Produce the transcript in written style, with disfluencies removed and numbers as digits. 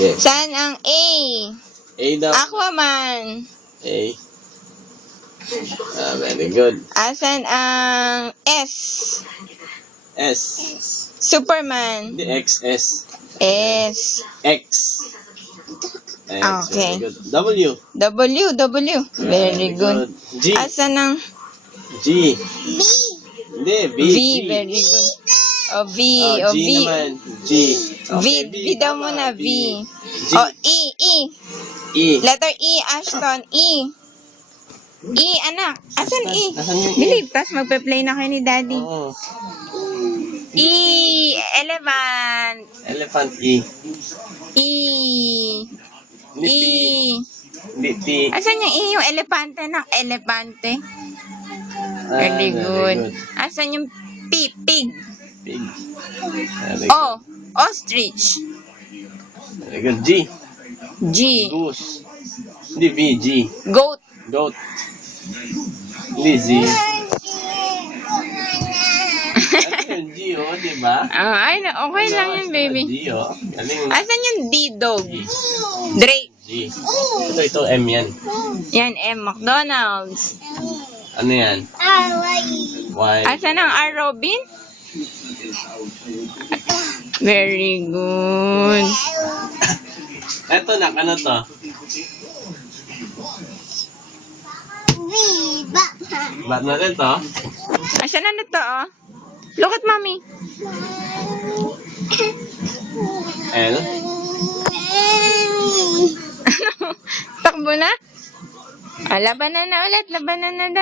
Yes. Saan ang A? A daw. Aquaman. A. Very good. Asan ang S? S. Superman. Hindi, XS. S. X. X. Okay. Very good. W. W. Very good. G. Asan ang G. Hindi, B. V? G. Very good. O V. Oh, O G V. naman. G. V. Okay, V daw tama. muna. V. G. O E. E. E. Letter E, Ashton. E. E, anak. Asan E? Asan yung E? Bilib. Tapos magpe-play na kayo ni Daddy. Oo. E. Elephant. Elephant E. E. Hindi P. E. Hindi T. Asan yung E? Yung elepante na. Elepante. Ah, Very good. Asan yung P? Pig. Pig. Very good. O. Ostrich. Very good. G. G. Goose. Hindi V. G. Goat. Goat. Hindi Z. Ano yung G, oh, di ba? Ay, okay lang yun, baby. G, oh. Galing. Asan yung D, dog? G. Drake. G. Ito, M yan. Yan, M. McDonald's. Ano yan? Y. Asan ang R, Robin? Very good. Eto, ano to? Ba't natin to? Asan ano to, oh? Look at mommy. L. Takbo na? Labanan na ulit. Labanan na daw.